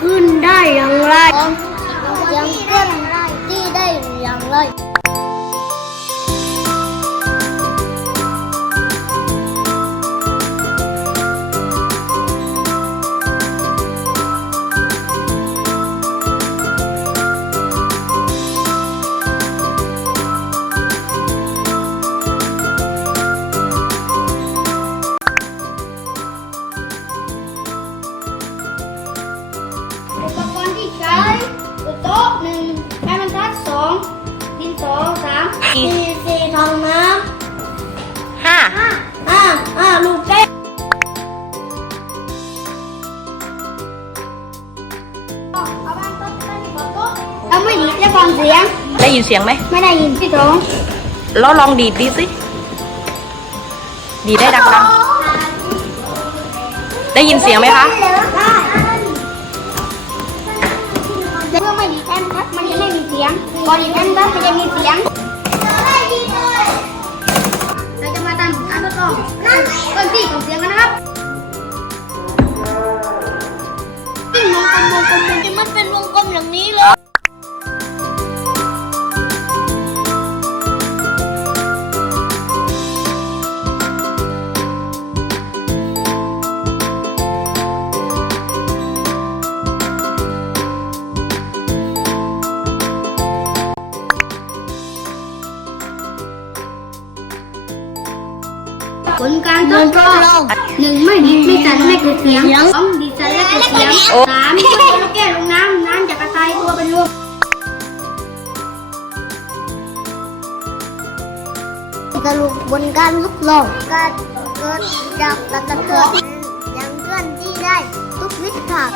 ขึ้นได้อย่างไรเสียงขึ้นได้ที่ได้อย่างไรอุปกรณ์ที่ใช้โต๊ะหนึ่งไม้บรรทัดสองดินสอสามสี่ทองน้ำห้าลูกเต้เอาบ้านโต๊ะตั้งที่โต๊ะแล้วไม่ดีจะฟังเสียง ได้ยินเสียงไหม ไม่ได้ยินที่สอง แล้วลองดีดดิสิดีดได้ดังๆได้ยินเสียงไหมคะ เมื่อไม่ดีแอมทักมันจะไม่มีเสียงพอดีแอมทักมันจะมีเสียงเราจะมาทำการทดลองต้นที่ของเสียงกันนะครับวิ่งวงกลมมันเป็นวงกลมอย่างนี้เลยผลการทดลองหนึ่งไม่ดีไม่สั่นไม่เกิดเสียงสองดีสั่นและเกิดเสียงสามโยนลูกแก้วลงน้ำจะกระจายตัวเป็นรวมสรุปบนการทดลองการเกิดจากกระเทือนยังเคลื่อนที่ได้ทุกทิศทาง